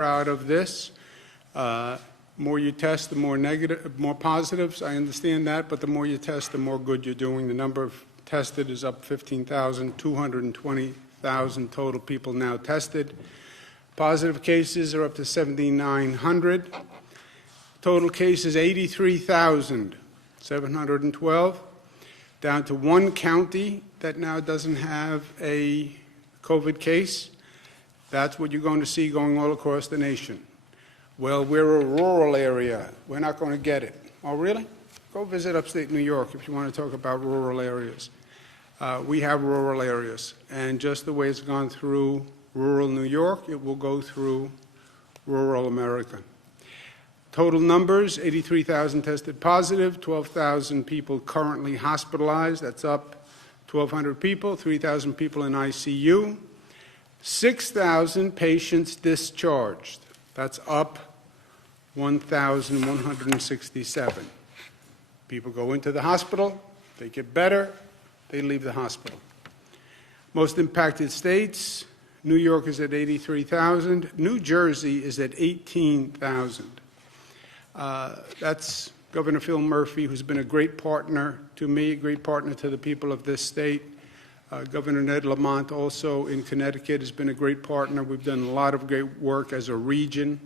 Proud of this. More you test, the more negative, more positives. I understand that, but the more you test, the more good you're doing. The number of tested is up 15,000, 220,000 total people now tested. Positive cases are up to 7,900. Total cases 83,712. Down to one county that now doesn't have a COVID case. That's what you're going to see going all across the nation. Well, we're a rural area. We're not going to get it. Oh, really? Go visit upstate New York if you want to talk about rural areas. We have rural areas. And just the way it's gone through rural New York, it will go through rural America. Total numbers, 83,000 tested positive, 12,000 people currently hospitalized. That's up 1,200 people, 3,000 people in ICU. 6,000 patients discharged. That's up 1,167. People go into the hospital, they get better, they leave the hospital. Most impacted states, New York is at 83,000. New Jersey is at 18,000. That's Governor Phil Murphy, who's been a great partner to me, a great partner to the people of this state. Governor Ned Lamont, also in Connecticut, has been a great partner. We've done a lot of great work as a region,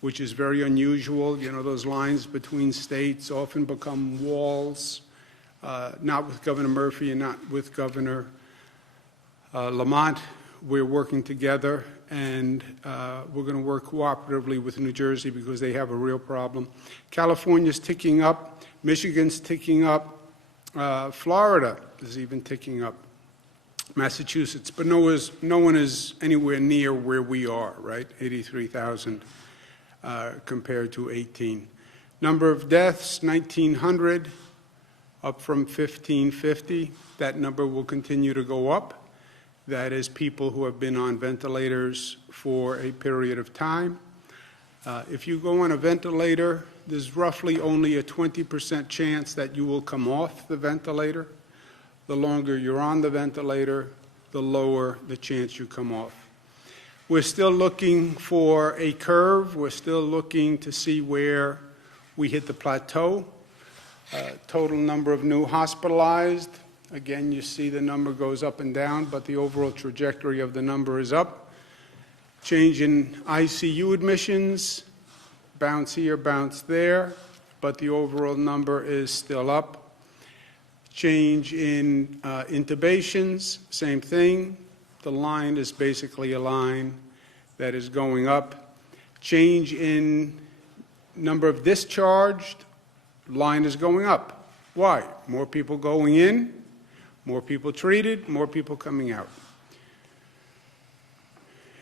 which is very unusual. You know, those lines between states often become walls, not with Governor Murphy and not with Governor Lamont. We're working together, and we're going to work cooperatively with New Jersey because they have a real problem. California's ticking up. Michigan's ticking up. Florida is even ticking up. Massachusetts, but no one is anywhere near where we are, right? 83,000 compared to 18. Number of deaths, 1,900, up from 1,550. That number will continue to go up. That is people who have been on ventilators for a period of time. If you go on a ventilator, there's roughly only a 20% chance that you will come off the ventilator. The longer you're on the ventilator, the lower the chance you come off. We're still looking for a curve. We're still looking to see where we hit the plateau. Total number of new hospitalized. Again, you see the number goes up and down, but the overall trajectory of the number is up. Change in ICU admissions, bounce here, bounce there, but the overall number is still up. Change in intubations, same thing. The line is basically a line that is going up. Change in number of discharged, line is going up. Why? More people going in, more people treated, more people coming out.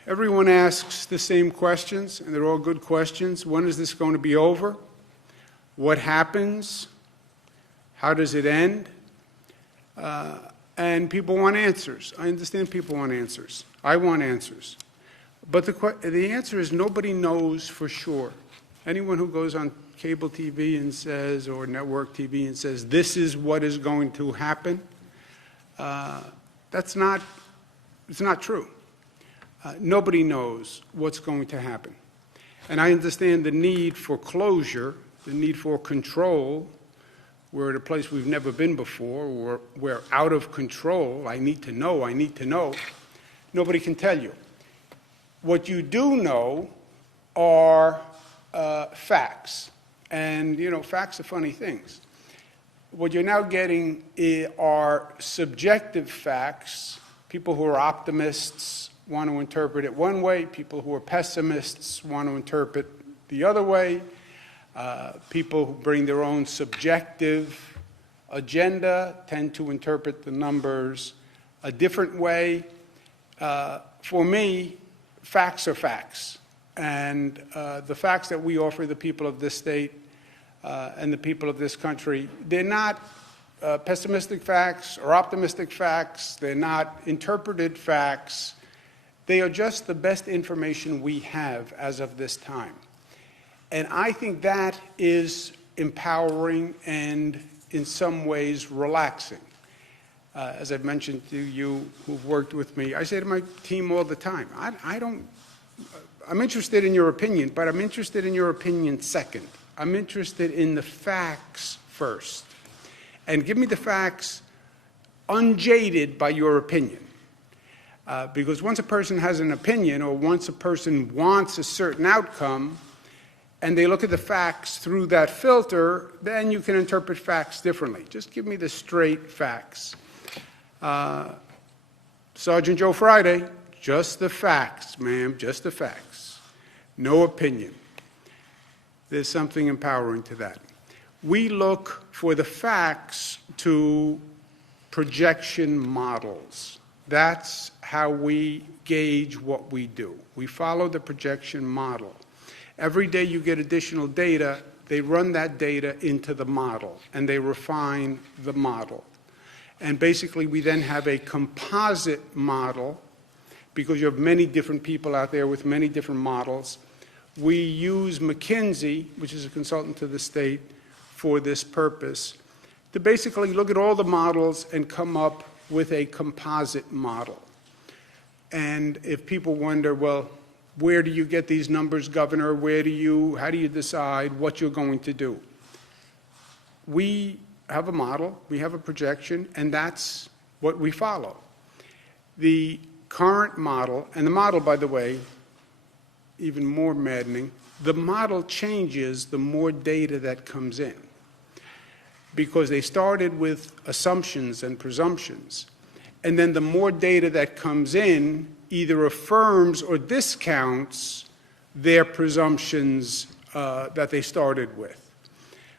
Everyone asks the same questions, and they're all good questions. When is this going to be over? What happens? How does it end? And people want answers. I understand people want answers. I want answers. But the answer is nobody knows for sure. Anyone who goes on cable TV and says, or network TV and says, this is what is going to happen, it's not true. Nobody knows what's going to happen. And I understand the need for closure, the need for control. We're at a place we've never been before. We're out of control. I need to know. I need to know. Nobody can tell you. What you do know are facts. And, you know, facts are funny things. What you're now getting are subjective facts. People who are optimists want to interpret it one way. People who are pessimists want to interpret the other way. People who bring their own subjective agenda tend to interpret the numbers a different way. For me, facts are facts. And the facts that we offer the people of this state and the people of this country, they're not pessimistic facts or optimistic facts. They're not interpreted facts. They are just the best information we have as of this time. And I think that is empowering and in some ways relaxing. As I've mentioned to you who've worked with me, I say to my team all the time, I'm interested in your opinion, but I'm interested in your opinion second. I'm interested in the facts first. And give me the facts unjaded by your opinion. Because once a person has an opinion, or once a person wants a certain outcome, and they look at the facts through that filter, then you can interpret facts differently. Just give me the straight facts. Sergeant Joe Friday, just the facts, ma'am, just the facts. No opinion. There's something empowering to that. We look for the facts to projection models. That's how we gauge what we do. We follow the projection model. Every day you get additional data, they run that data into the model, and they refine the model. And basically, we then have a composite model, because you have many different people out there with many different models. We use McKinsey, which is a consultant to the state, for this purpose, to basically look at all the models and come up with a composite model. And if people wonder, well, where do you get these numbers, Governor? How do you decide what you're going to do? We have a model, we have a projection, and that's what we follow. The current model, and the model, by the way, even more maddening, the model changes the more data that comes in, because they started with assumptions and presumptions, and then the more data that comes in either affirms or discounts their presumptions that they started with.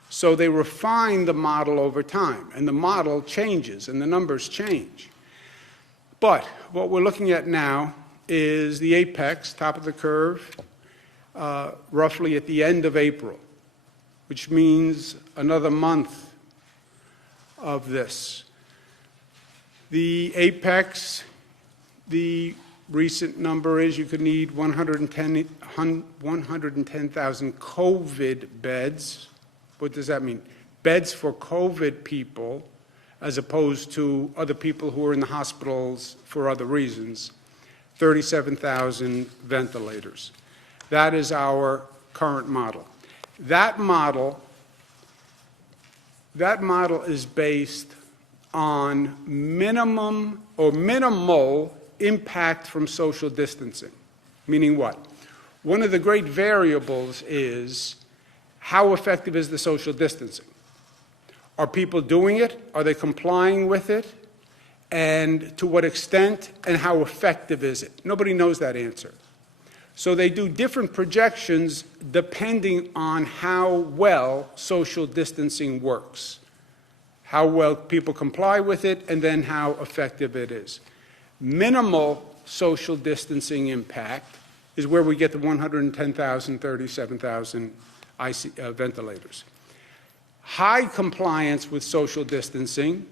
So they refine the model over time, and the model changes, and the numbers change. But what we're looking at now is the apex, top of the curve, roughly at the end of April, which means another month of this. The apex, the recent number is you could need 110,000 COVID beds. What does that mean? Beds for COVID people, as opposed to other people who are in the hospitals for other reasons. 37,000 ventilators. That is our current model. That model is based on minimum or minimal impact from social distancing. Meaning what? One of the great variables is how effective is the social distancing? Are people doing it? Are they complying with it? And to what extent and how effective is it? Nobody knows that answer. So they do different projections depending on how well social distancing works, how well people comply with it, and then how effective it is. Minimal social distancing impact is where we get the 110,000, 37,000 ventilators. High compliance with social distancing,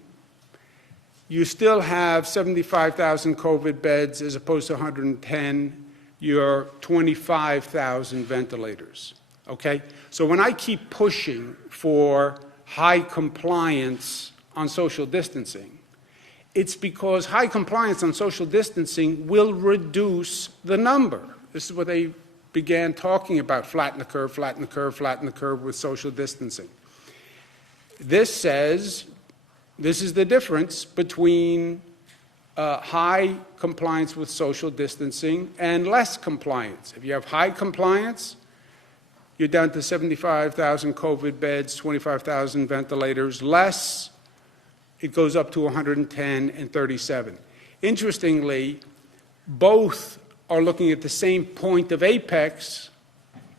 you still have 75,000 COVID beds as opposed to 110, you're 25,000 ventilators, okay? So when I keep pushing for high compliance on social distancing, it's because high compliance on social distancing will reduce the number. This is what they began talking about, flatten the curve, flatten the curve, flatten the curve with social distancing. This says, this is the difference between high compliance with social distancing and less compliance. If you have high compliance, you're down to 75,000 COVID beds, 25,000 ventilators. Less, it goes up to 110 and 37. Interestingly, both are looking at the same point of apex.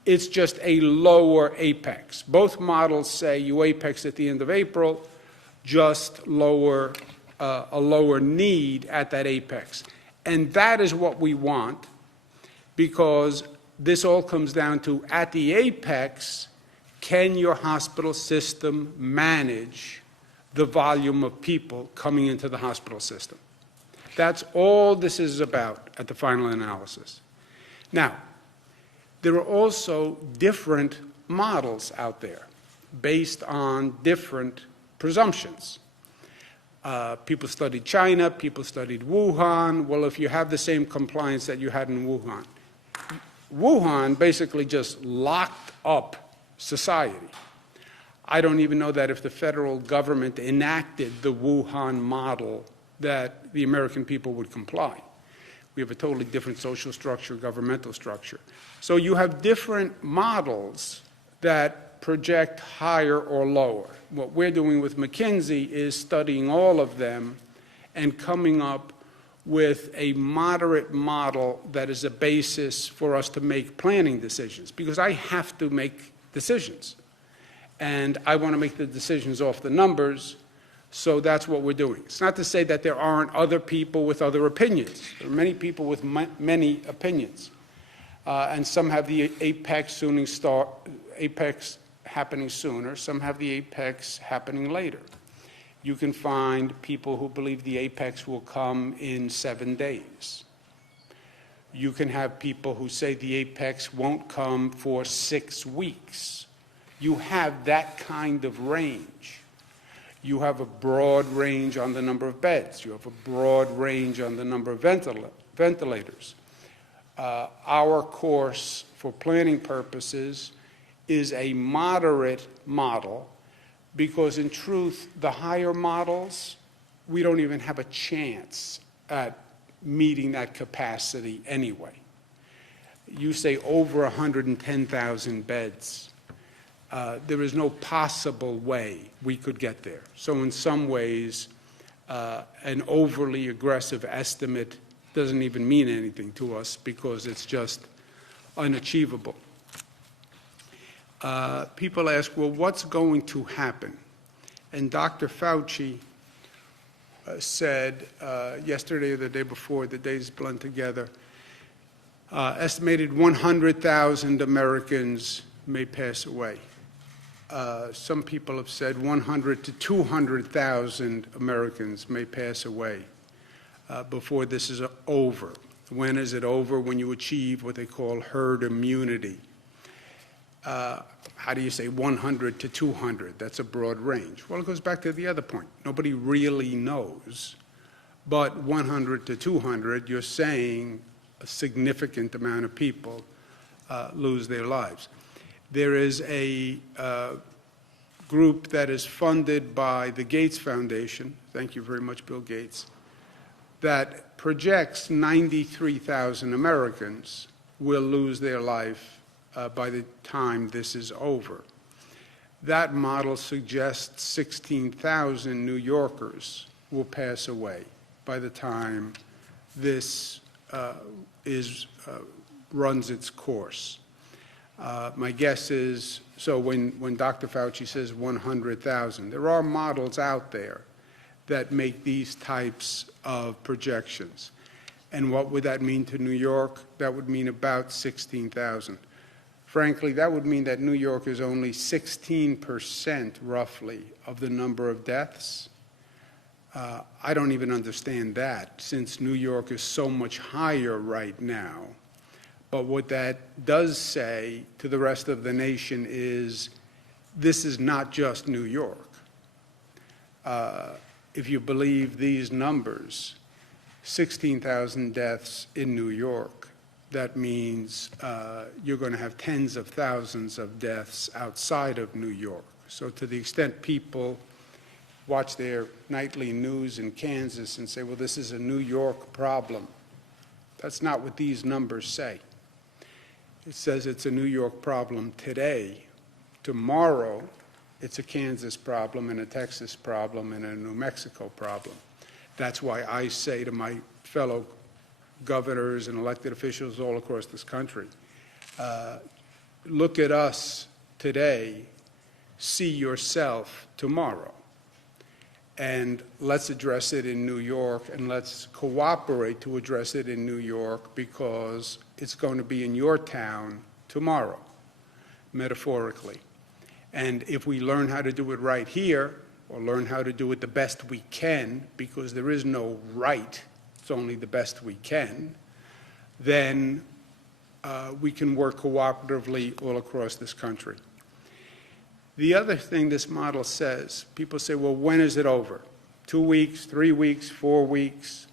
It's just a lower apex. Both models say you apex at the end of April, just lower, a lower need at that apex. And that is what we want, because this all comes down to, at the apex, can your hospital system manage the volume of people coming into the hospital system? That's all this is about at the final analysis. Now, there are also different models out there based on different presumptions. People studied China, people studied Wuhan. Well, if you have the same compliance that you had in Wuhan, Wuhan basically just locked up society. I don't even know that if the federal government enacted the Wuhan model that the American people would comply. We have a totally different social structure, governmental structure. So you have different models that project higher or lower. What we're doing with McKinsey is studying all of them and coming up with a moderate model that is a basis for us to make planning decisions, because I have to make decisions. And I want to make the decisions off the numbers, so that's what we're doing. It's not to say that there aren't other people with other opinions. There are many people with many opinions. And some have the apex happening sooner, some have the apex happening later. You can find people who believe the apex will come in 7 days. You can have people who say the apex won't come for 6 weeks. You have that kind of range. You have a broad range on the number of beds. You have a broad range on the number of ventilators. Our course, for planning purposes, is a moderate model, because in truth, the higher models, we don't even have a chance at meeting that capacity anyway. You say over 110,000 beds. There is no possible way we could get there. So in some ways, an overly aggressive estimate doesn't even mean anything to us, because it's just unachievable. People ask, well, what's going to happen? And Dr. Fauci said yesterday or the day before, the days blend together, estimated 100,000 Americans may pass away. Some people have said 100 to 200,000 Americans may pass away before this is over. When is it over? When you achieve what they call herd immunity. How do you say 100 to 200? That's a broad range. Well, it goes back to the other point. Nobody really knows. But 100 to 200, you're saying a significant amount of people lose their lives. There is a group that is funded by the Gates Foundation, thank you very much, Bill Gates, that projects 93,000 Americans will lose their life by the time this is over. That model suggests 16,000 New Yorkers will pass away by the time this runs its course. My guess is, so when Dr. Fauci says 100,000, there are models out there that make these types of projections. And what would that mean to New York? That would mean about 16,000. Frankly, that would mean that New York is only 16% roughly of the number of deaths. I don't even understand that, since New York is so much higher right now. But what that does say to the rest of the nation is, this is not just New York. If you believe these numbers, 16,000 deaths in New York, that means you're going to have tens of thousands of deaths outside of New York. So to the extent people watch their nightly news in Kansas and say, well, this is a New York problem, that's not what these numbers say. It says it's a New York problem today. Tomorrow, it's a Kansas problem and a Texas problem and a New Mexico problem. That's why I say to my fellow governors and elected officials all across this country, look at us today, see yourself tomorrow. And let's address it in New York, and let's cooperate to address it in New York, because it's going to be in your town tomorrow, metaphorically. And if we learn how to do it right here, or learn how to do it the best we can, because there is no right, it's only the best we can, then we can work cooperatively all across this country. The other thing this model says, people say, well, when is it over? 2 weeks, 3 weeks, 4 weeks?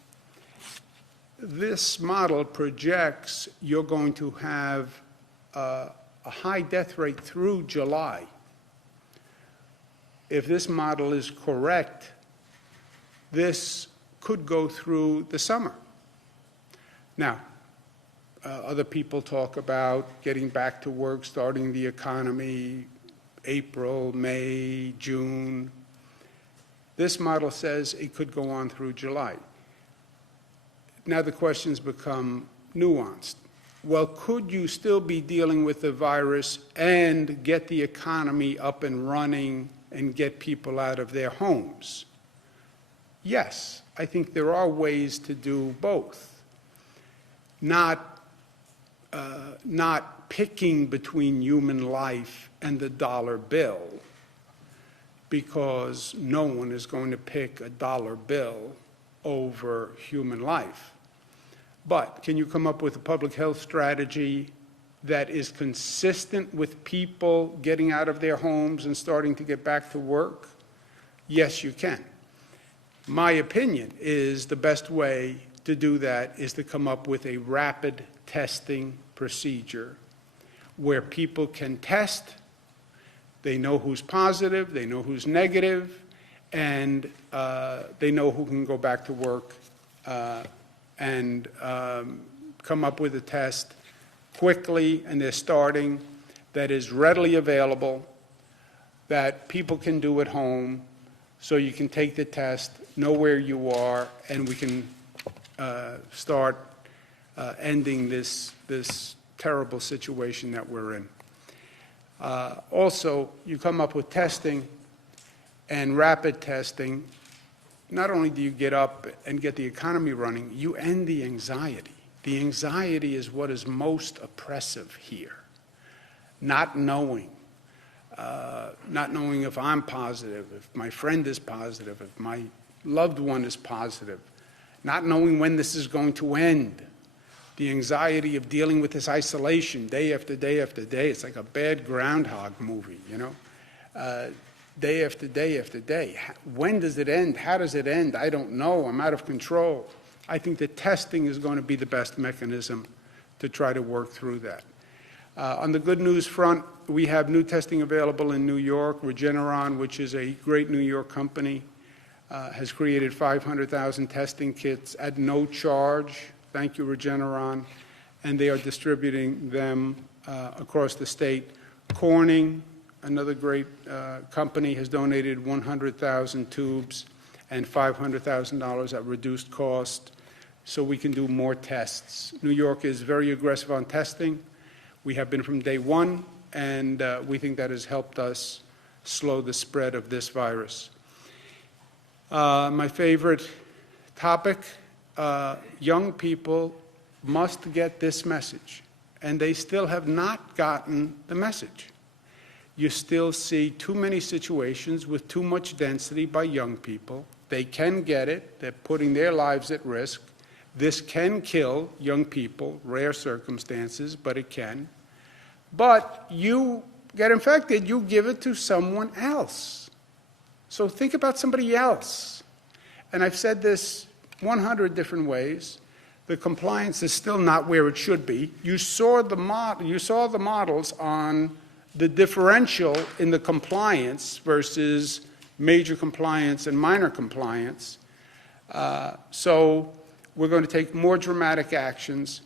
This model projects you're going to have a high death rate through July. If this model is correct, this could go through the summer. Now, other people talk about getting back to work, starting the economy, April, May, June. This model says it could go on through July. Now the questions become nuanced. Well, could you still be dealing with the virus and get the economy up and running and get people out of their homes? Yes, I think there are ways to do both. Not picking between human life and the dollar bill, because no one is going to pick a dollar bill over human life. But can you come up with a public health strategy that is consistent with people getting out of their homes and starting to get back to work? Yes, you can. My opinion is the best way to do that is to come up with a rapid testing procedure where people can test, they know who's positive, they know who's negative, and they know who can go back to work and come up with a test quickly, and they're starting, that is readily available, that people can do at home, so you can take the test, know where you are, and we can start ending this terrible situation that we're in. Also, you come up with testing and rapid testing. Not only do you get up and get the economy running, you end the anxiety. The anxiety is what is most oppressive here. Not knowing if I'm positive, if my friend is positive, if my loved one is positive, not knowing when this is going to end. The anxiety of dealing with this isolation day after day after day. It's like a bad Groundhog movie, you know? Day after day after day. When does it end? How does it end? I don't know. I'm out of control. I think that testing is going to be the best mechanism to try to work through that. On the good news front, we have new testing available in New York. Regeneron, which is a great New York company, has created 500,000 testing kits at no charge. Thank you, Regeneron. And they are distributing them across the state. Corning, another great company, has donated 100,000 tubes and $500,000 at reduced cost, so we can do more tests. New York is very aggressive on testing. We have been from day one, and we think that has helped us slow the spread of this virus. My favorite topic, young people must get this message, and they still have not gotten the message. You still see too many situations with too much density by young people. They can get it. They're putting their lives at risk. This can kill young people, rare circumstances, but it can. But you get infected, you give it to someone else. So think about somebody else. And I've said this 100 different ways. The compliance is still not where it should be. You saw the models on the differential in the compliance versus major compliance and minor compliance. So we're going to take more dramatic actions.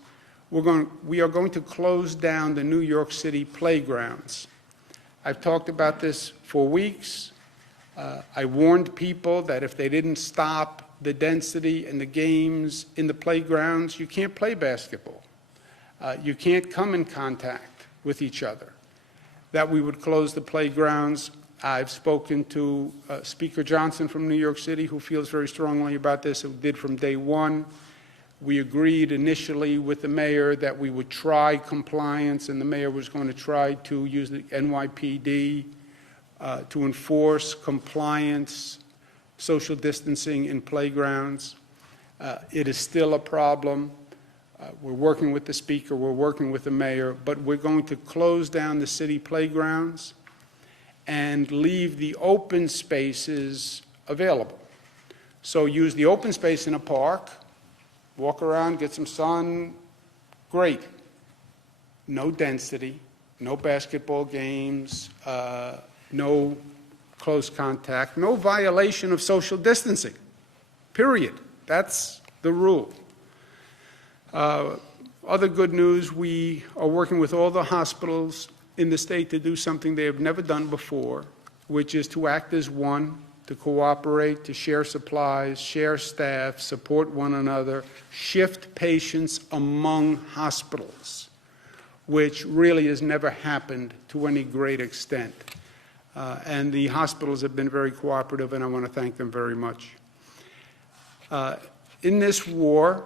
We are going to close down the New York City playgrounds. I've talked about this for weeks. I warned people that if they didn't stop the density and the games in the playgrounds, you can't play basketball. You can't come in contact with each other. That we would close the playgrounds. I've spoken to Speaker Johnson from New York City, who feels very strongly about this, who did from day one. We agreed initially with the mayor that we would try compliance, and the mayor was going to try to use the NYPD to enforce compliance, social distancing in playgrounds. It is still a problem. We're working with the speaker, we're working with the mayor, but we're going to close down the city playgrounds and leave the open spaces available. So use the open space in a park walk around, get some sun, great. No density, no basketball games, no close contact, no violation of social distancing, period. That's the rule. Other good news, we are working with all the hospitals in the state to do something they have never done before, which is to act as one, to cooperate, to share supplies, share staff, support one another, shift patients among hospitals, which really has never happened to any great extent. And the hospitals have been very cooperative, and I want to thank them very much. In this war,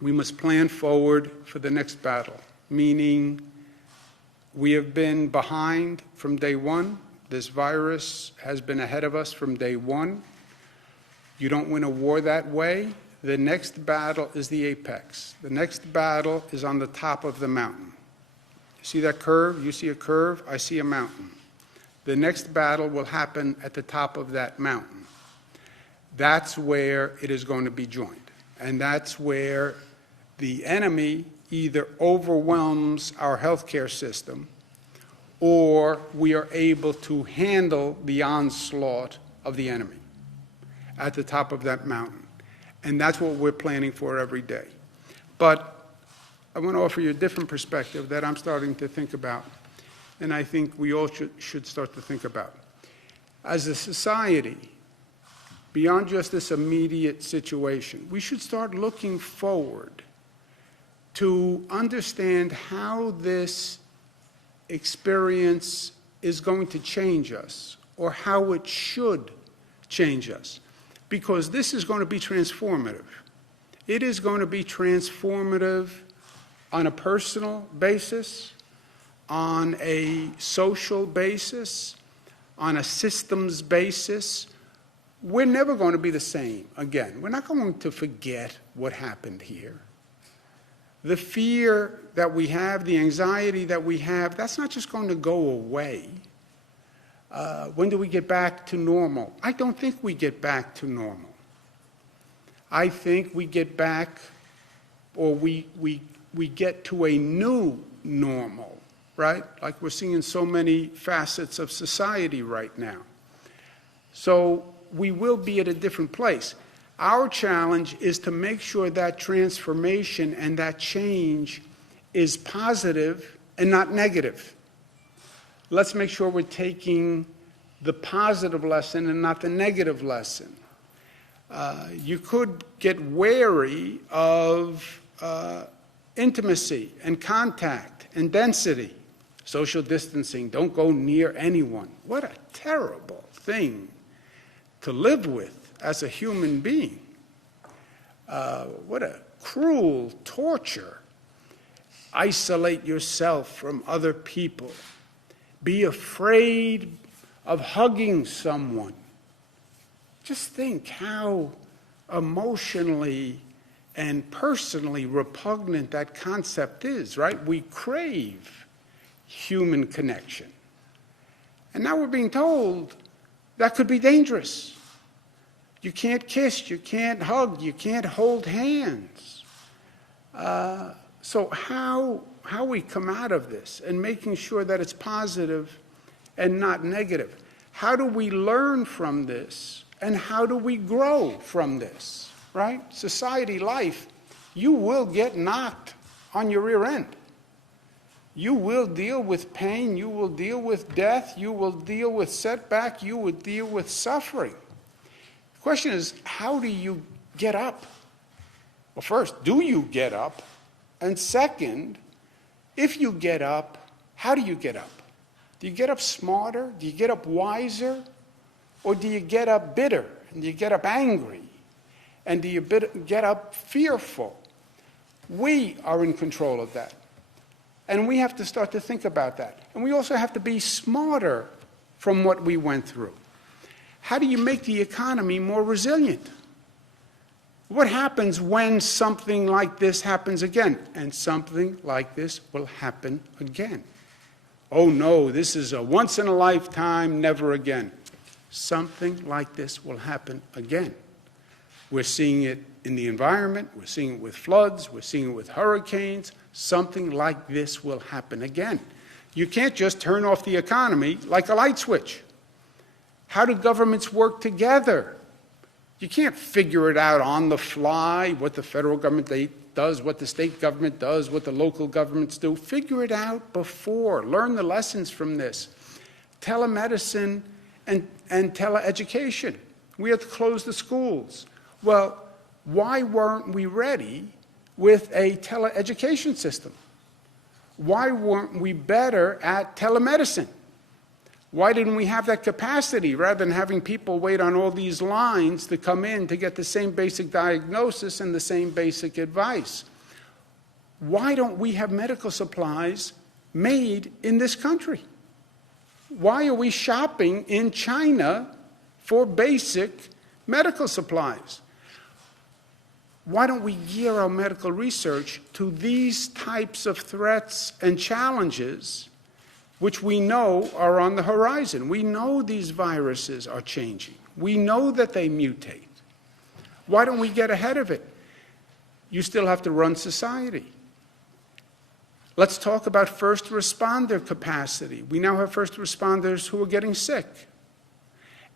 we must plan forward for the next battle, meaning we have been behind from day one. This virus has been ahead of us from day one. You don't win a war that way. The next battle is the apex. The next battle is on the top of the mountain. You see that curve? You see a curve? I see a mountain. The next battle will happen at the top of that mountain. That's where it is going to be joined. And that's where the enemy either overwhelms our healthcare system or we are able to handle the onslaught of the enemy at the top of that mountain. And that's what we're planning for every day. But I want to offer you a different perspective that I'm starting to think about, and I think we all should start to think about. As a society, beyond just this immediate situation, we should start looking forward to understand how this experience is going to change us, or how it should change us, because this is going to be transformative. It is going to be transformative on a personal basis, on a social basis, on a systems basis. We're never going to be the same again. We're not going to forget what happened here. The fear that we have, the anxiety that we have, that's not just going to go away. When do we get back to normal? I don't think we get back to normal. I think we get back, or we get to a new normal, right? Like we're seeing so many facets of society right now. So we will be at a different place. Our challenge is to make sure that transformation and that change is positive and not negative. Let's make sure we're taking the positive lesson and not the negative lesson. You could get wary of intimacy and contact and density. Social distancing, don't go near anyone. What a terrible thing to live with as a human being. What a cruel torture. Isolate yourself from other people. Be afraid of hugging someone. Just think how emotionally and personally repugnant that concept is, right? We crave human connection. And now we're being told that could be dangerous. You can't kiss, you can't hug, you can't hold hands. So how we come out of this and making sure that it's positive and not negative. How do we learn from this, and how do we grow from this, right? Society life, you will get knocked on your rear end. You will deal with pain, you will deal with death, you will deal with setback, you will deal with suffering. The question is, how do you get up? Well, first, do you get up? And second, if you get up, how do you get up? Do you get up smarter? Do you get up wiser? Or do you get up bitter? And do you get up angry? And do you get up fearful? We are in control of that. And we have to start to think about that. And we also have to be smarter from what we went through. How do you make the economy more resilient? What happens when something like this happens again? And something like this will happen again. Oh no, this is a once in a lifetime, never again. Something like this will happen again. We're seeing it in the environment. We're seeing it with floods. We're seeing it with hurricanes. Something like this will happen again. You can't just turn off the economy like a light switch. How do governments work together? You can't figure it out on the fly, what the federal government does, what the state government does, what the local governments do. Figure it out before. Learn the lessons from this. Telemedicine and teleeducation. We had to close the schools. Well, why weren't we ready with a teleeducation system? Why weren't we better at telemedicine? Why didn't we have that capacity rather than having people wait on all these lines to come in to get the same basic diagnosis and the same basic advice? Why don't we have medical supplies made in this country? Why are we shopping in China for basic medical supplies? Why don't we gear our medical research to these types of threats and challenges which we know are on the horizon? We know these viruses are changing. We know that they mutate. Why don't we get ahead of it? You still have to run society. Let's talk about first responder capacity. We now have first responders who are getting sick,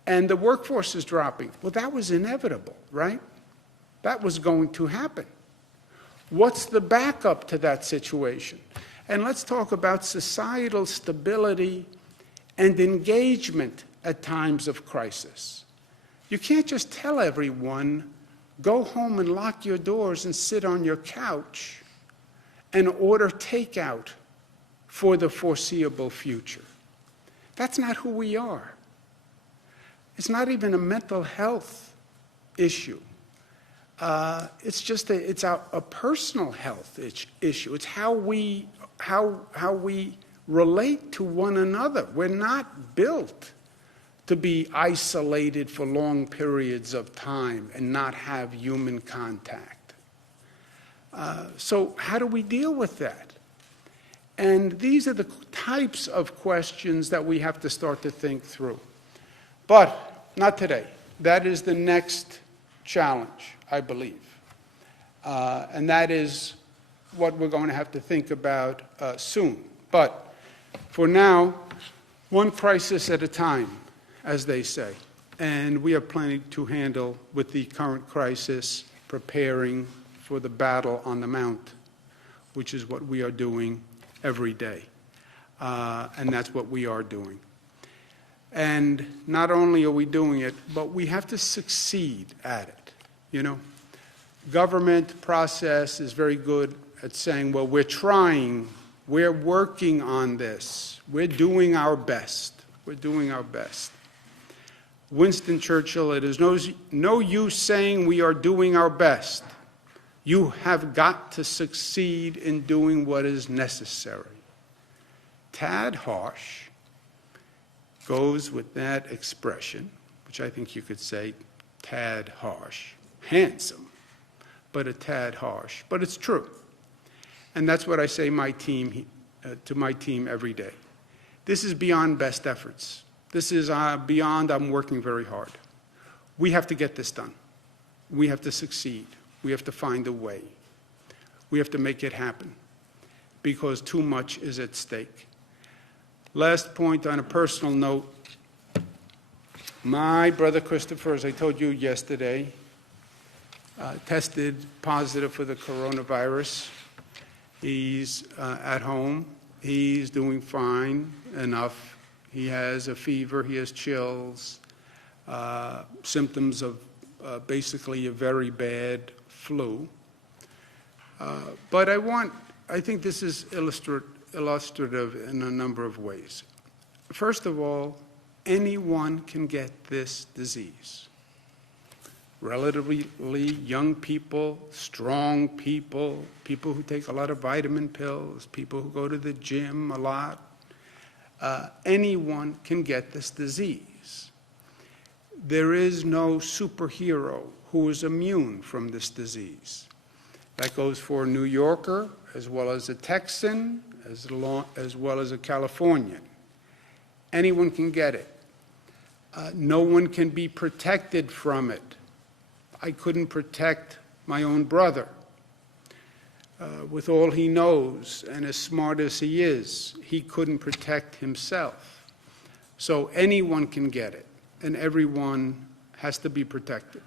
and the workforce is dropping. Well, that was inevitable, right? That was going to happen. What's the backup to that situation? And let's talk about societal stability and engagement at times of crisis. You can't just tell everyone, go home and lock your doors and sit on your couch and order takeout for the foreseeable future. That's not who we are. It's not even a mental health issue. It's a personal health issue. It's how we relate to one another. We're not built to be isolated for long periods of time and not have human contact. So how do we deal with that? And these are the types of questions that we have to start to think through. But not today. That is the next challenge, I believe. And that is what we're going to have to think about soon. But for now, one crisis at a time, as they say. And we are planning to handle with the current crisis, preparing for the battle on the Mount, which is what we are doing every day. And that's what we are doing. And not only are we doing it, but we have to succeed at it. You know, government process is very good at saying, well, we're trying, we're working on this, we're doing our best. We're doing our best. Winston Churchill, it is no use saying we are doing our best. You have got to succeed in doing what is necessary. Tad harsh goes with that expression, which I think you could say tad harsh. Handsome, but a tad harsh. But it's true. And that's what I say to my team every day. This is beyond best efforts. This is beyond I'm working very hard. We have to get this done. We have to succeed. We have to find a way. We have to make it happen because too much is at stake. Last point on a personal note. My brother Christopher, as I told you yesterday, tested positive for the coronavirus. He's at home. He's doing fine enough. He has a fever. He has chills, symptoms of basically a very bad flu. But I think this is illustrative in a number of ways. First of all, anyone can get this disease. Relatively young people, strong people, people who take a lot of vitamin pills, people who go to the gym a lot. Anyone can get this disease. There is no superhero who is immune from this disease. That goes for a New Yorker, as well as a Texan, as well as a Californian. Anyone can get it. No one can be protected from it. I couldn't protect my own brother. With all he knows and as smart as he is, he couldn't protect himself. So anyone can get it, and everyone has to be protected.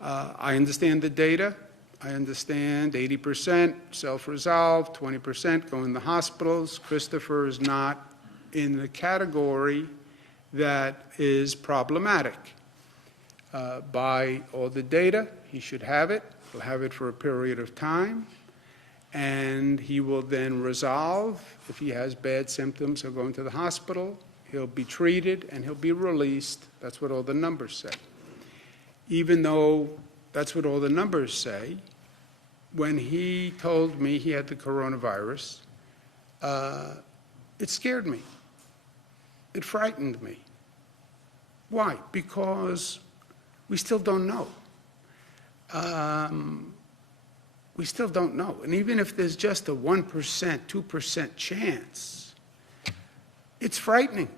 I understand the data. I understand 80% self-resolve, 20% go in the hospitals. Christopher is not in the category that is problematic. By all the data, he should have it. He'll have it for a period of time, and he will then resolve. If he has bad symptoms, he'll go into the hospital, he'll be treated, and he'll be released. That's what all the numbers say. Even though that's what all the numbers say, when he told me he had the coronavirus, it scared me. It frightened me. Why? Because we still don't know. We still don't know. And even if there's just a 1%, 2% chance, it's frightening.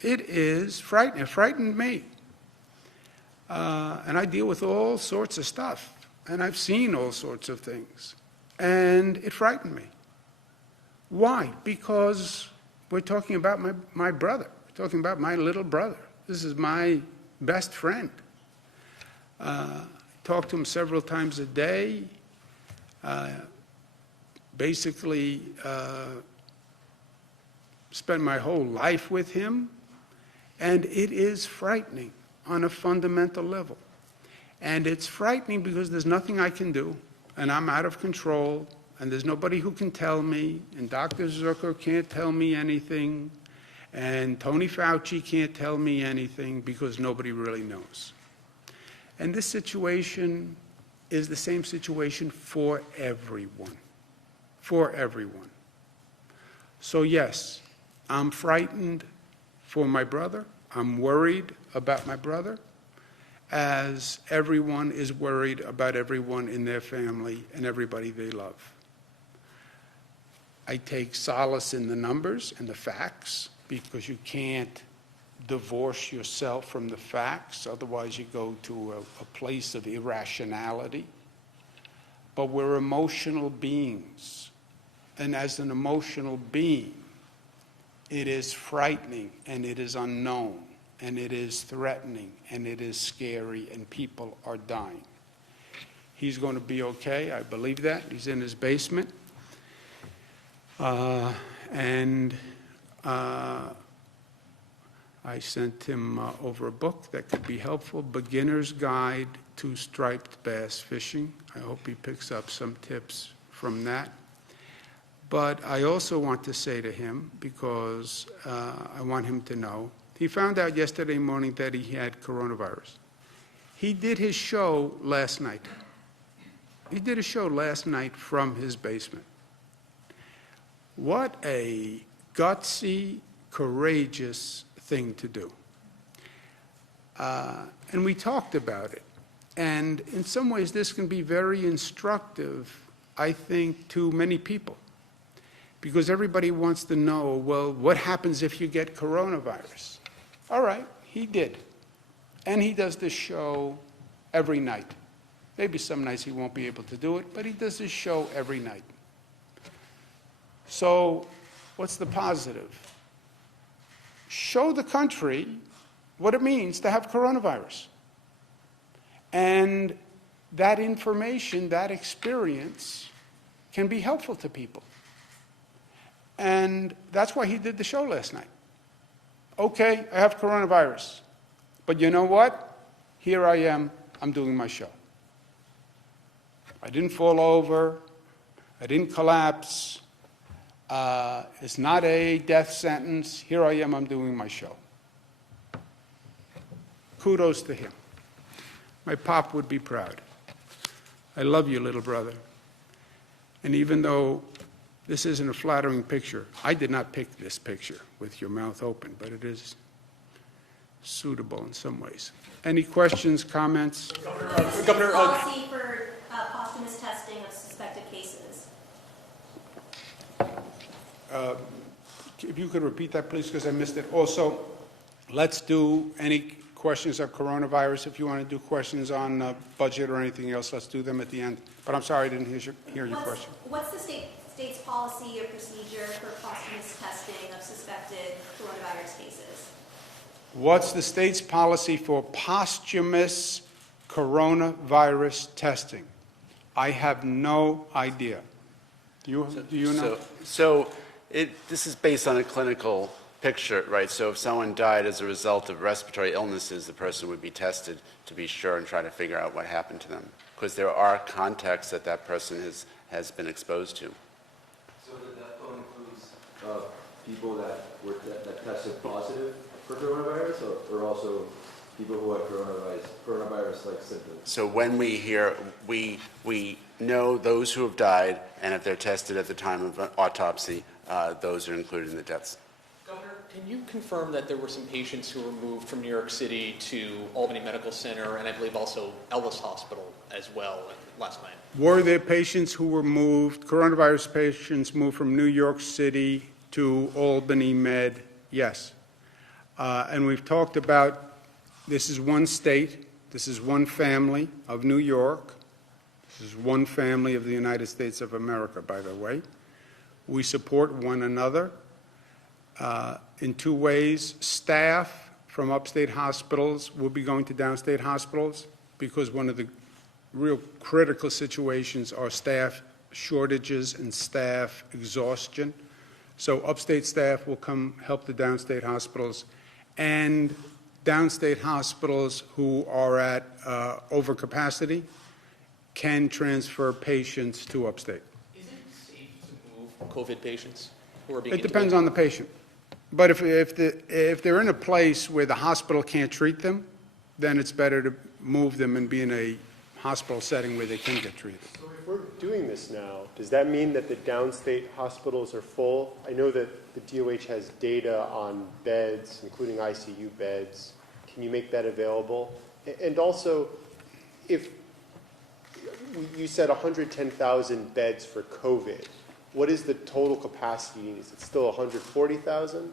It is frightening. It frightened me. And I deal with all sorts of stuff. And I've seen all sorts of things. And it frightened me. Why? Because we're talking about my brother. We're talking about my little brother. This is my best friend. Talk to him several times a day. Basically, spend my whole life with him. And it is frightening on a fundamental level. And it's frightening because there's nothing I can do, and I'm out of control, and there's nobody who can tell me, and Dr. Zucker can't tell me anything, and Tony Fauci can't tell me anything because nobody really knows. And this situation is the same situation for everyone. For everyone. So yes, I'm frightened for my brother. I'm worried about my brother, as everyone is worried about everyone in their family and everybody they love. I take solace in the numbers and the facts, because you can't divorce yourself from the facts, otherwise you go to a place of irrationality. But we're emotional beings, and as an emotional being, it is frightening, and it is unknown, and it is threatening, and it is scary, and people are dying. He's going to be okay. I believe that. He's in his basement. I sent him over a book that could be helpful, Beginner's Guide to Striped Bass Fishing. I hope he picks up some tips from that. But I also want to say to him, because I want him to know, he found out yesterday morning that he had coronavirus. He did his show last night. He did a show last night from his basement. What a gutsy, courageous thing to do. And we talked about it. And in some ways, this can be very instructive, I think, to many people. Because everybody wants to know, well, what happens if you get coronavirus? All right, he did. And he does this show every night. Maybe some nights he won't be able to do it, but he does this show every night. So what's the positive? Show the country what it means to have coronavirus. And that information, that experience, can be helpful to people. And that's why he did the show last night. Okay, I have coronavirus. But you know what? Here I am. I'm doing my show. I didn't fall over. I didn't collapse. It's not a death sentence. Here I am. I'm doing my show. Kudos to him. My pop would be proud. I love you, little brother. And even though this isn't a flattering picture, I did not pick this picture with your mouth open, but it is suitable in some ways. Any questions, comments? Governor, policy for posthumous testing of suspected cases. If you could repeat that, please, because I missed it. Also, let's do any questions on coronavirus. If you want to do questions on budget or anything else, let's do them at the end. But I'm sorry I didn't hear your question. What's the state's policy or procedure for posthumous testing of suspected coronavirus cases? What's the state's policy for posthumous coronavirus testing? I have no idea. Do you know? This is based on a clinical picture, right? So if someone died as a result of respiratory illnesses, the person would be tested to be sure and try to figure out what happened to them, because there are contacts that that person has been exposed to. So the death toll includes people that tested positive for coronavirus, or also people who had coronavirus-like symptoms? So when we hear, we know those who have died, and if they're tested at the time of an autopsy, those are included in the deaths. Governor, can you confirm that there were some patients who were moved from New York City to Albany Medical Center, and I believe also Ellis Hospital as well last night? Were there patients who were moved, coronavirus patients moved from New York City to Albany Med? Yes. And we've talked about, this is one state, this is one family of New York, this is one family of the United States of America, by the way. We support one another in two ways. Staff from upstate hospitals will be going to downstate hospitals because one of the real critical situations are staff shortages and staff exhaustion. So upstate staff will come help the downstate hospitals, and downstate hospitals who are at overcapacity can transfer patients to upstate. Is it safe to move COVID patients who are being It depends on the patient. But if they're in a place where the hospital can't treat them, then it's better to move them and be in a hospital setting where they can get treated. So if we're doing this now, does that mean that the downstate hospitals are full? I know that the DOH has data on beds, including ICU beds. Can you make that available? And also, if you said 110,000 beds for COVID, what is the total capacity? Is it still 140,000?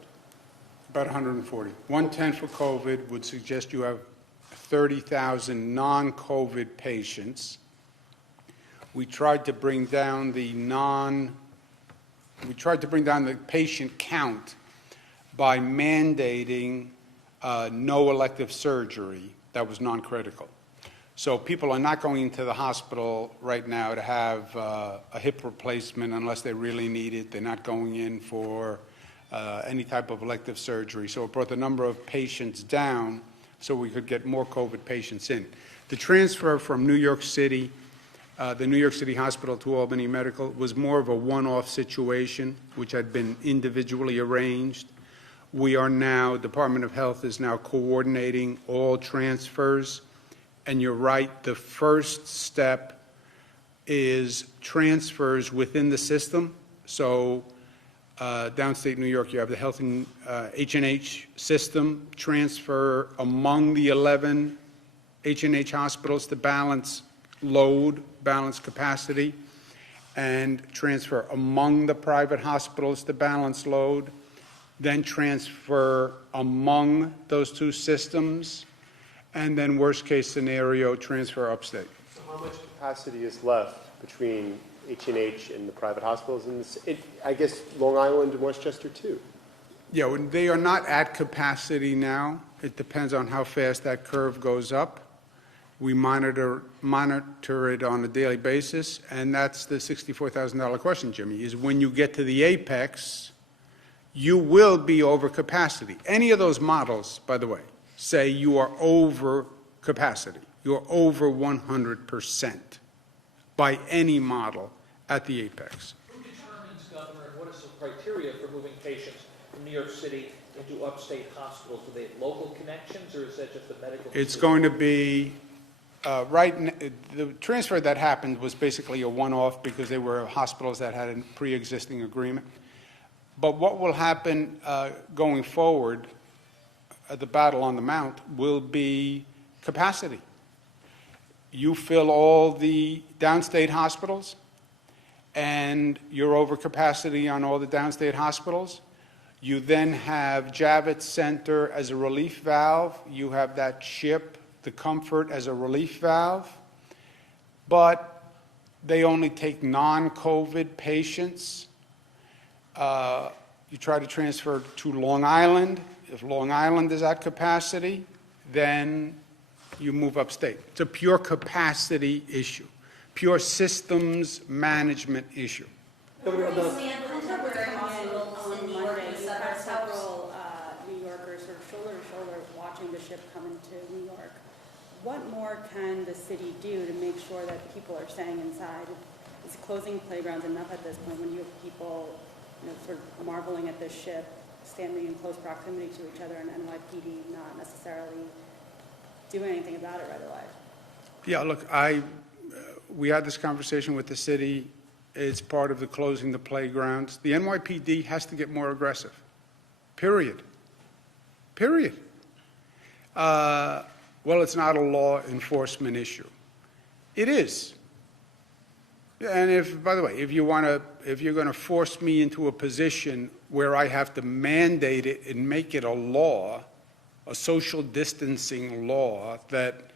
About 140. 110 for COVID would suggest you have 30,000 non-COVID patients. We tried to bring down the patient count by mandating no elective surgery that was non-critical. So people are not going into the hospital right now to have a hip replacement unless they really need it. They're not going in for any type of elective surgery. So it brought the number of patients down so we could get more COVID patients in. The transfer from New York City, the New York City Hospital to Albany Medical, was more of a one-off situation, which had been individually arranged. We are now, Department of Health is now coordinating all transfers. And you're right, the first step is transfers within the system. So downstate New York, you have the health and H&H system, transfer among the 11 H&H hospitals to balance load, balance capacity, and transfer among the private hospitals to balance load, then transfer among those two systems, and then worst-case scenario, transfer upstate. So how much capacity is left between H&H and the private hospitals? And I guess Long Island and Westchester, too. Yeah, they are not at capacity now. It depends on how fast that curve goes up. We monitor it on a daily basis, and that's the $64,000 question, Jimmy, is when you get to the apex, you will be over capacity. Any of those models, by the way, say you are over capacity. You're over 100% by any model at the apex. Who determines, Governor, and what is the criteria for moving patients from New York City into upstate hospitals? Do they have local connections, or is that just a medical It's decision? going to be, the transfer that happened was basically a one-off because they were hospitals that had a pre-existing agreement. But what will happen going forward, the battle on the Mount, will be capacity. You fill all the downstate hospitals, and you're over capacity on all the downstate hospitals, You then have Javits Center as a relief valve. You have that ship, the Comfort, as a relief valve. But they only take non-COVID patients. You try to transfer to Long Island. If Long Island is at capacity, then you move upstate. It's a pure capacity issue, pure systems management issue. Where do we stand with temporary hospitals in New York and the suburbs? Several New Yorkers sort of shoulder to shoulder watching the ship come into New York. What more can the city do to make sure that people are staying inside? Is closing playgrounds enough at this point when you have people, sort of marveling at this ship, standing in close proximity to each other, and NYPD not necessarily doing anything about it right away? Yeah, look, we had this conversation with the city. It's part of the closing the playgrounds. The NYPD has to get more aggressive. Period. Period. Well, it's not a law enforcement issue. It is. And by the way, if you're going to force me into a position where I have to mandate it and make it a law, a social distancing law that,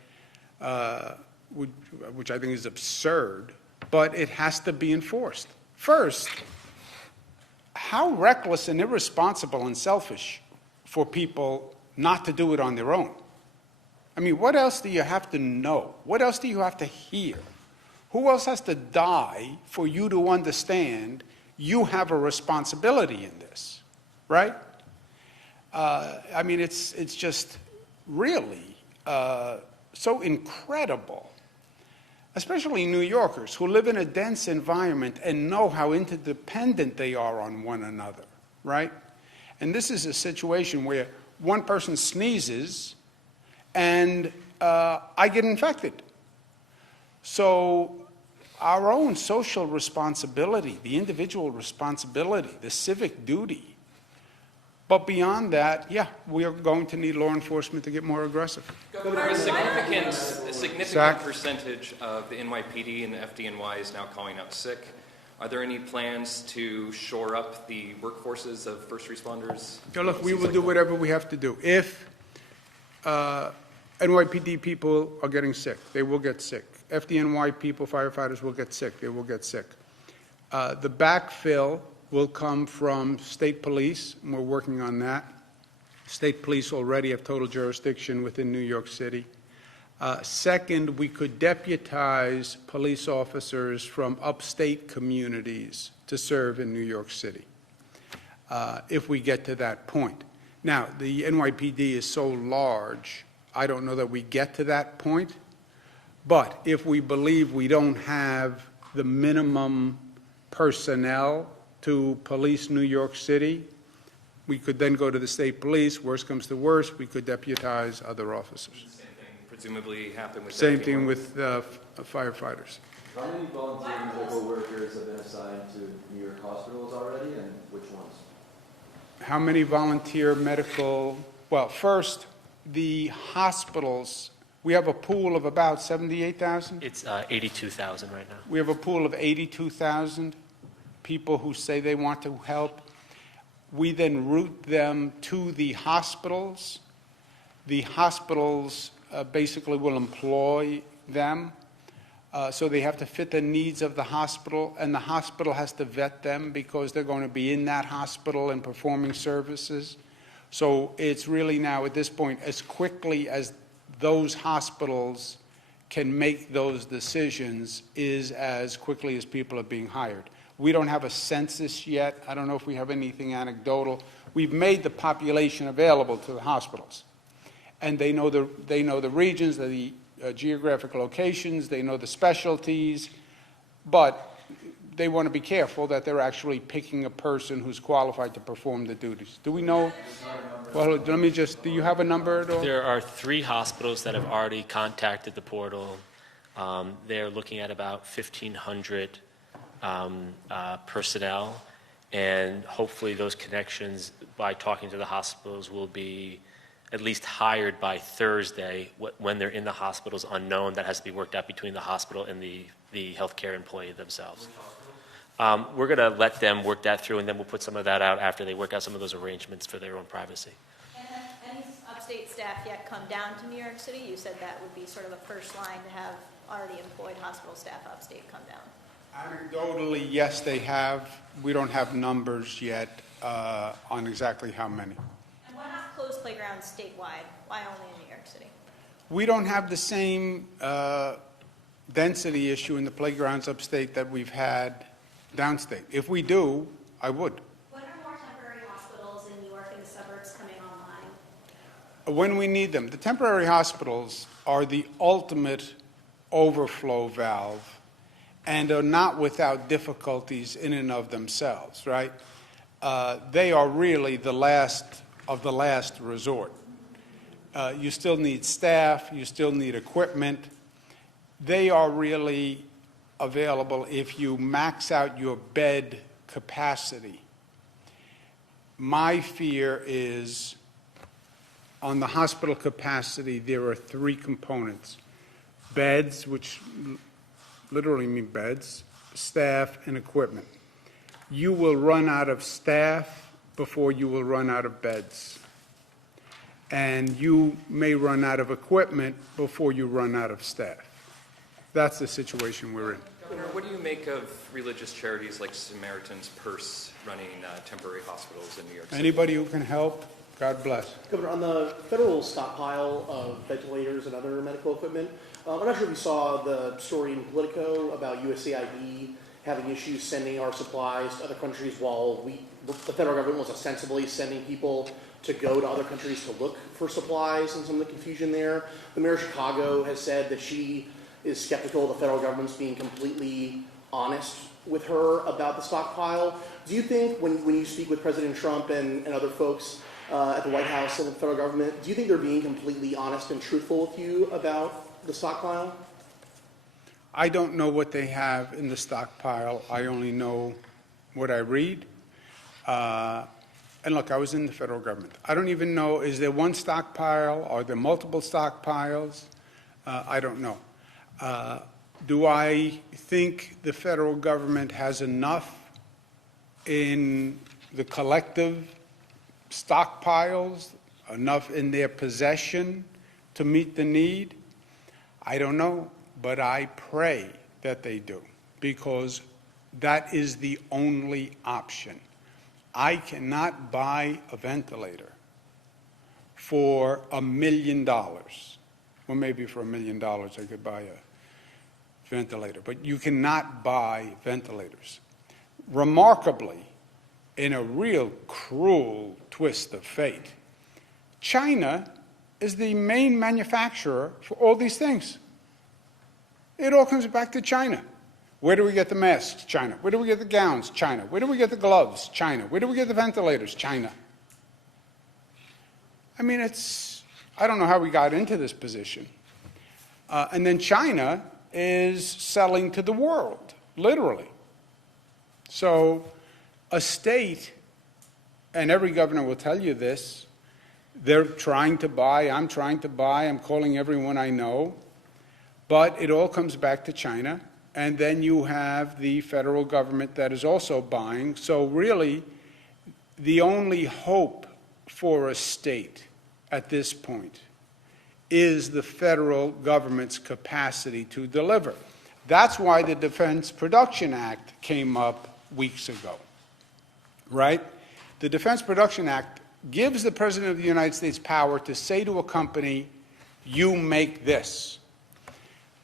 which I think is absurd, but it has to be enforced. First, how reckless and irresponsible and selfish for people not to do it on their own. I mean, what else do you have to know? What else do you have to hear? Who else has to die for you to understand you have a responsibility in this, right? I mean, it's just really so incredible, especially New Yorkers who live in a dense environment and know how interdependent they are on one another, right? And this is a situation where one person sneezes and I get infected. So our own social responsibility, the individual responsibility, the civic duty. But beyond that, yeah, we are going to need law enforcement to get more aggressive. Governor, a significant Zach? percentage of the NYPD and the FDNY is now calling out sick. Are there any plans to shore up the workforces of first responders? Yeah, look, we will do whatever we have to do. If NYPD people are getting sick, they will get sick. FDNY people, firefighters will get sick, they will get sick. The backfill will come from state police, and we're working on that. State police already have total jurisdiction within New York City. Second, we could deputize police officers from upstate communities to serve in New York City, if we get to that point. Now, the NYPD is so large, I don't know that we get to that point, but if we believe we don't have the minimum personnel to police New York City, we could then go to the state police. Worst comes to worst, we could deputize other officers. Same thing presumably happen with Same thing with firefighters. How many volunteer medical workers have been assigned to New York hospitals already, and which ones? How many volunteer medical? Well, first, the hospitals, we have a pool of about 78,000? It's 82,000 right now. We have a pool of 82,000 people who say they want to help. We then route them to the hospitals. The hospitals basically will employ them. So they have to fit the needs of the hospital, and the hospital has to vet them because they're going to be in that hospital and performing services. So it's really now at this point, as quickly as those hospitals can make those decisions is as quickly as people are being hired. We don't have a census yet. I don't know if we have anything anecdotal. We've made the population available to the hospitals. And they know the regions, the geographic locations, they know the specialties, but they want to be careful that they're actually picking a person who's qualified to perform the duties. Do we know? Well, let me just, do you have a number at all? There are 3 hospitals that have already contacted the portal. They're looking at about 1,500 personnel, and hopefully those connections, by talking to the hospitals, will be at least hired by Thursday. When they're in the hospitals, unknown. That has to be worked out between the hospital and the healthcare employee themselves. We're going to let them work that through, and then we'll put some of that out after they work out some of those arrangements for their own privacy. And have any upstate staff yet come down to New York City? You said that would be sort of a first line to have already employed hospital staff upstate come down. Anecdotally, yes, they have. We don't have numbers yet on exactly how many. And why not close playgrounds statewide? Why only in New York City? We don't have the same density issue in the playgrounds upstate that we've had downstate. If we do, I would. When are more temporary hospitals in New York and the suburbs coming online? When we need them. The temporary hospitals are the ultimate overflow valve and are not without difficulties in and of themselves, right? They are really the last of the last resort. You still need staff, you still need equipment. They are really available if you max out your bed capacity. My fear is on the hospital capacity, there are three components. Beds, which literally mean beds, staff, and equipment. You will run out of staff before you will run out of beds. And you may run out of equipment before you run out of staff. That's the situation we're in. Governor, what do you make of religious charities like Samaritan's Purse running temporary hospitals in New York City? Anybody who can help, God bless. Governor, on the federal stockpile of ventilators and other medical equipment, I'm not sure if you saw the story in Politico about USAID having issues sending our supplies to other countries while the federal government was ostensibly sending people to go to other countries to look for supplies, and some of the confusion there. The mayor of Chicago has said that she is skeptical of the federal government's being completely honest with her about the stockpile. Do you think when you speak with President Trump and other folks at the White House and the federal government, do you think they're being completely honest and truthful with you about the stockpile? I don't know what they have in the stockpile. I only know what I read. And look, I was in the federal government. I don't even know, is there one stockpile? Are there multiple stockpiles? I don't know. Do I think the federal government has enough in the collective stockpiles, enough in their possession to meet the need? I don't know, but I pray that they do, because that is the only option. I cannot buy a ventilator for $1 million. Well, maybe for $1 million I could buy a ventilator, but you cannot buy ventilators. Remarkably, in a real cruel twist of fate, China is the main manufacturer for all these things. It all comes back to China. Where do we get the masks? China. Where do we get the gowns? China. Where do we get the gloves? China. Where do we get the ventilators? China. I mean, I don't know how we got into this position. And then China is selling to the world, literally. So a state, and every governor will tell you this, they're trying to buy, I'm trying to buy, I'm calling everyone I know, but it all comes back to China. And then you have the federal government that is also buying. So really, the only hope for a state at this point is the federal government's capacity to deliver. That's why the Defense Production Act came up weeks ago, right? The Defense Production Act gives the President of the United States power to say to a company, you make this.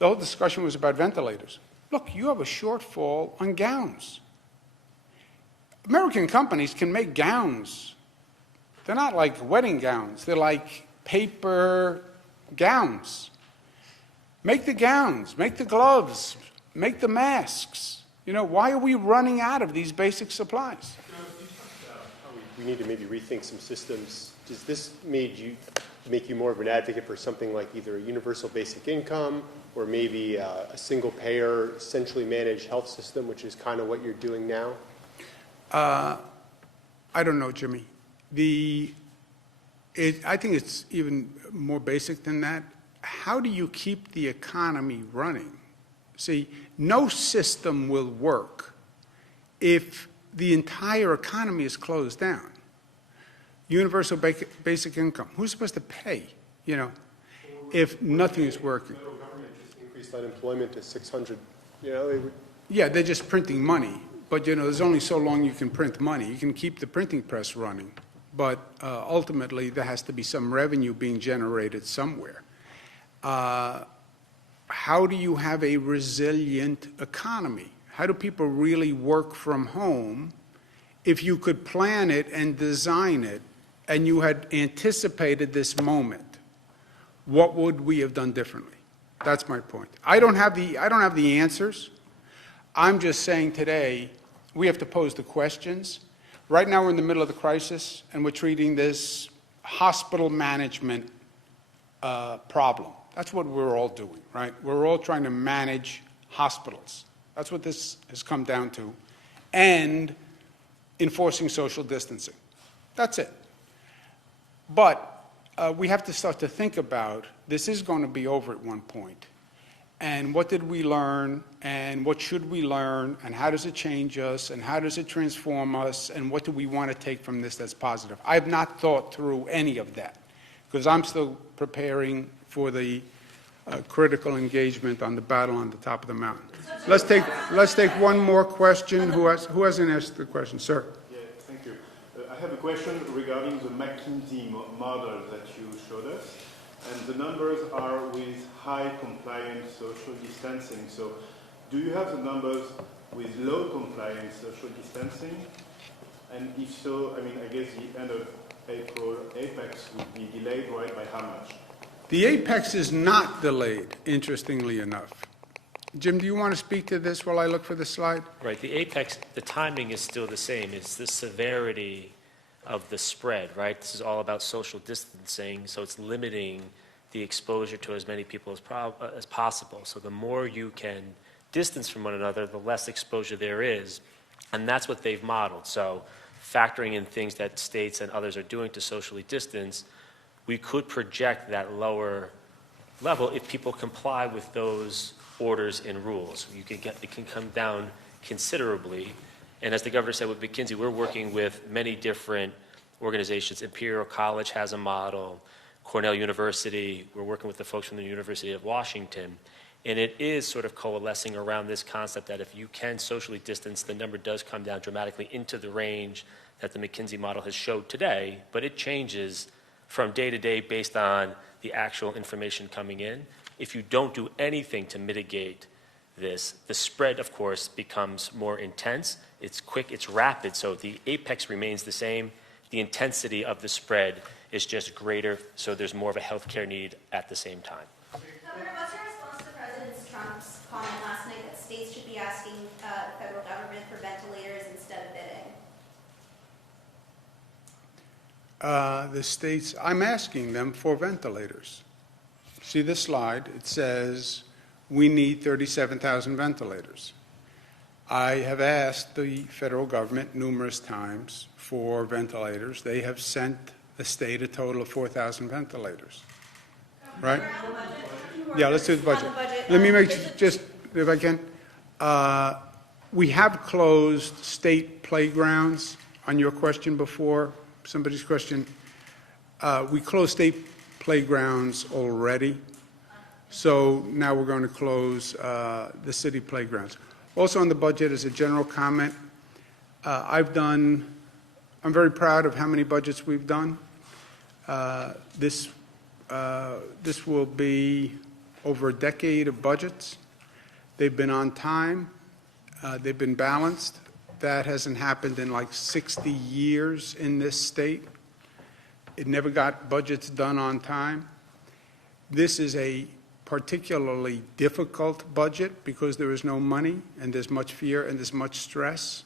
The whole discussion was about ventilators. Look, you have a shortfall on gowns. American companies can make gowns. They're not like wedding gowns. They're like paper gowns. Make the gowns, make the gloves, make the masks. You know, why are we running out of these basic supplies? We need to maybe rethink some systems. Does this make you more of an advocate for something like either a universal basic income or maybe a single-payer, centrally managed health system, which is kind of what you're doing now? I don't know, Jimmy. I think it's even more basic than that. How do you keep the economy running? See, no system will work if the entire economy is closed down, universal basic income, who's supposed to pay, if nothing is working? The federal government just increased unemployment to 600, they would. Yeah, they're just printing money. But, there's only so long you can print money. You can keep the printing press running. But ultimately, there has to be some revenue being generated somewhere. How do you have a resilient economy? How do people really work from home if you could plan it and design it and you had anticipated this moment? What would we have done differently? That's my point. I don't have the answers. I'm just saying today we have to pose the questions. Right now we're in the middle of the crisis and we're treating this hospital management problem. That's what we're all doing, right? We're all trying to manage hospitals. That's what this has come down to. And enforcing social distancing. That's it. But we have to start to think about this is going to be over at one point. And what did we learn, and what should we learn, and how does it change us, and how does it transform us, and what do we want to take from this that's positive? I have not thought through any of that, because I'm still preparing for the critical engagement on the battle on the top of the mountain. Let's take one more question. Who hasn't asked the question? Sir. Yeah, thank you. I have a question regarding the McKinsey model that you showed us. And the numbers are with high compliance social distancing. So do you have the numbers with low compliance social distancing? And if so, I guess the end of April apex would be delayed, right, by how much? The apex is not delayed, interestingly enough. Jim, do you want to speak to this while I look for the slide? Right. The apex, the timing is still the same. It's the severity of the spread, right? This is all about social distancing, so it's limiting the exposure to as many people as possible. So the more you can distance from one another, the less exposure there is. And that's what they've modeled. So factoring in things that states and others are doing to socially distance, we could project that lower level if people comply with those orders and rules. It can come down considerably. And as the governor said with McKinsey, we're working with many different organizations. Imperial College has a model. Cornell University, we're working with the folks from the University of Washington. And it is sort of coalescing around this concept that if you can socially distance, the number does come down dramatically into the range that the McKinsey model has showed today, but it changes from day to day based on the actual information coming in. If you don't do anything to mitigate this, the spread, of course, becomes more intense. It's quick, it's rapid, so the apex remains the same. The intensity of the spread is just greater, so there's more of a healthcare need at the same time. Governor, what's your response to President Trump's comment last night that states should be asking the federal government for ventilators instead of bidding? The states, I'm asking them for ventilators. See this slide? It says we need 37,000 ventilators. I have asked the federal government numerous times for ventilators. They have sent the state a total of 4,000 ventilators. Right? Yeah, let's do the budget. Let me make just, if I can. We have closed state playgrounds. On your question before, somebody's question, we closed state playgrounds already. So now we're going to close the city playgrounds. Also on the budget, as a general comment, I'm very proud of how many budgets we've done. This will be over a decade of budgets. They've been on time. They've been balanced. That hasn't happened in like 60 years in this state. It never got budgets done on time. This is a particularly difficult budget because there is no money and there's much fear and there's much stress.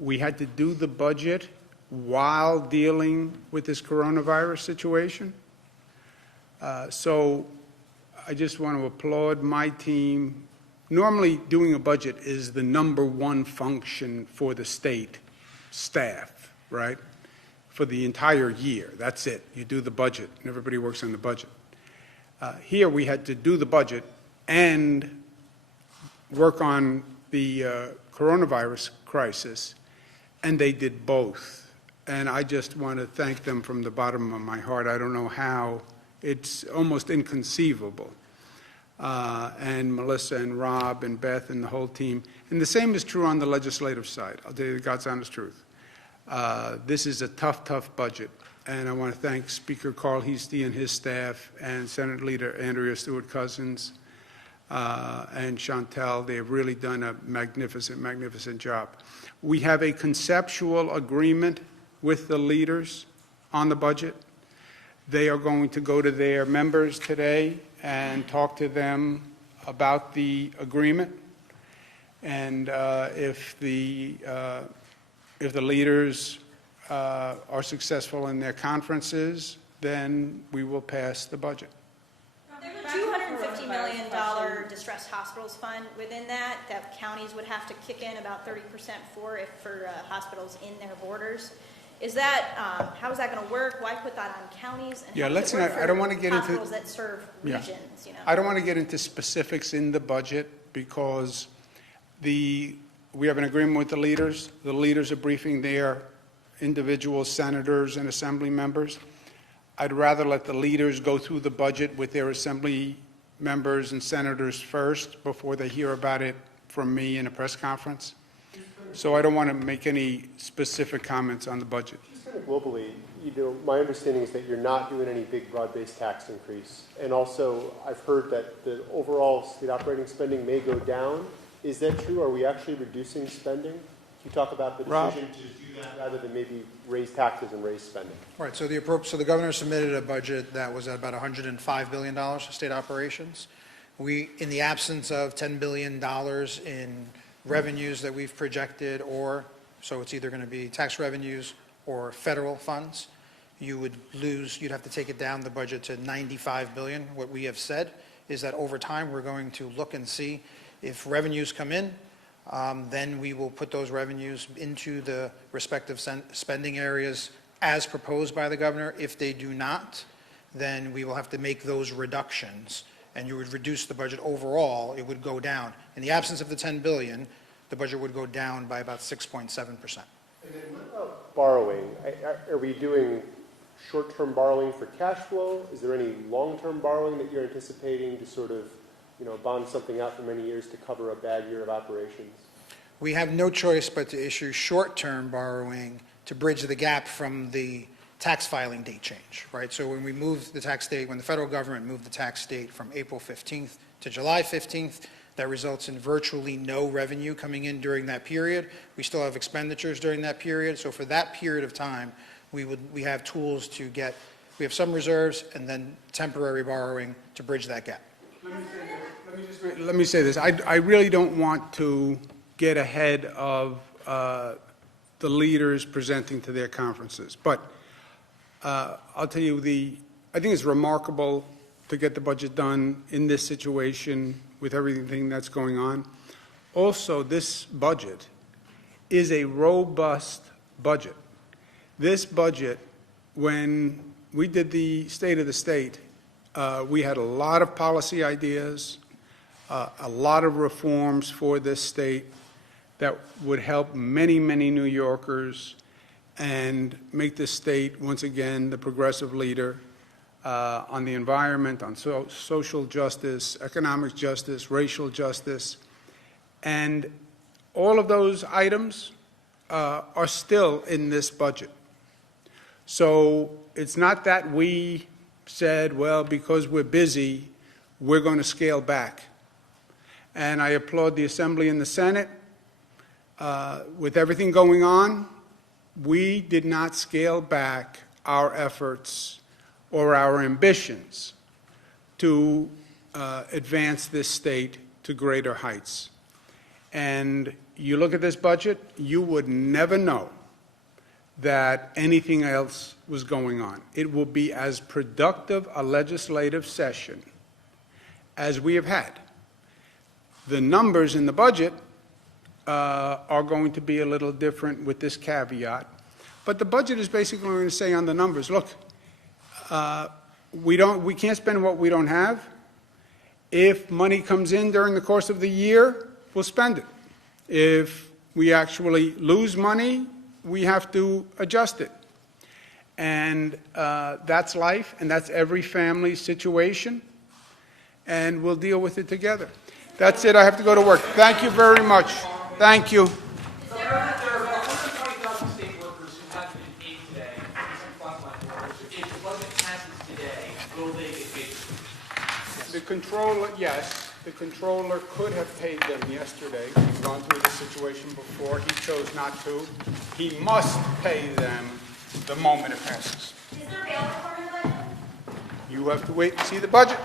We had to do the budget while dealing with this coronavirus situation. So I just want to applaud my team. Normally, doing a budget is the #1 function for the state staff, right? For the entire year. That's it. You do the budget, and everybody works on the budget. Here, we had to do the budget and work on the coronavirus crisis, and they did both. And I just want to thank them from the bottom of my heart. I don't know how. It's almost inconceivable. And Melissa and Rob and Beth and the whole team. And the same is true on the legislative side. I'll tell you the God's honest truth. This is a tough, tough budget. And I want to thank Speaker Carl Heastie and his staff and Senate Leader Andrea Stewart-Cousins and Chantel. They have really done a magnificent, magnificent job. We have a conceptual agreement with the leaders on the budget. They are going to go to their members today and talk to them about the agreement. And if the leaders are successful in their conferences, then we will pass the budget. There's a $250 million distressed hospitals fund within that counties would have to kick in about 30% for hospitals in their borders. Is that how is that going to work? Why put that on counties? And yeah, let's not. I don't want to get into hospitals that serve regions. Yeah. You know, I don't want to get into specifics in the budget because we have an agreement with the leaders. The leaders are briefing their individual senators and assembly members. I'd rather let the leaders go through the budget with their assembly members and senators first before they hear about it from me in a press conference. So I don't want to make any specific comments on the budget. Just kind of globally, my understanding is that you're not doing any big broad-based tax increase. And also, I've heard that the overall state operating spending may go down. Is that true? Are we actually reducing spending? Can you talk about the decision to do that rather than maybe raise taxes and raise spending? Right. So the governor submitted a budget that was at about $105 billion for state operations. We, in the absence of $10 billion in revenues that we've projected, so it's either going to be tax revenues or federal funds, you'd have to take it down the budget to $95 billion. What we have said is that over time we're going to look and see if revenues come in, then we will put those revenues into the respective spending areas as proposed by the governor. If they do not, then we will have to make those reductions, and you would reduce the budget overall. It would go down. In the absence of the $10 billion, the budget would go down by about 6.7%. And then what about borrowing? Are we doing short-term borrowing for cash flow? Is there any long-term borrowing that you're anticipating to sort of bond something out for many years to cover a bad year of operations? We have no choice but to issue short-term borrowing to bridge the gap from the tax filing date change, right? So when we moved the tax date, when the federal government moved the tax date from April 15th to July 15th, that results in virtually no revenue coming in during that period. We still have expenditures during that period. So for that period of time, we have tools we have some reserves and then temporary borrowing to bridge that gap. Let me say this. I really don't want to get ahead of the leaders presenting to their conferences. But I'll tell you, I think it's remarkable to get the budget done in this situation with everything that's going on. Also, this budget is a robust budget. This budget, when we did the State of the State, we had a lot of policy ideas, a lot of reforms for this state that would help many, many New Yorkers and make this state, once again, the progressive leader on the environment, on social justice, economic justice, racial justice. And all of those items are still in this budget. So it's not that we said, well, because we're busy, we're going to scale back. And I applaud the Assembly and the Senate. With everything going on, we did not scale back our efforts or our ambitions to advance this state to greater heights. And you look at this budget, you would never know that anything else was going on. It will be as productive a legislative session as we have had. The numbers in the budget are going to be a little different with this caveat. But the budget is basically going to say on the numbers, look, we can't spend what we don't have. If money comes in during the course of the year, we'll spend it. If we actually lose money, we have to adjust it. And that's life, and that's every family's situation, and we'll deal with it together. That's it. I have to go to work. Thank you very much. Thank you. There are 120,000 state workers who haven't been paid today, some frontline workers. If the budget passes today, will they get paid? The controller, yes, the controller could have paid them yesterday. We've gone through this situation before. He chose not to. He must pay them the moment it passes. Is there bail reform in the budget? You have to wait and see the budget.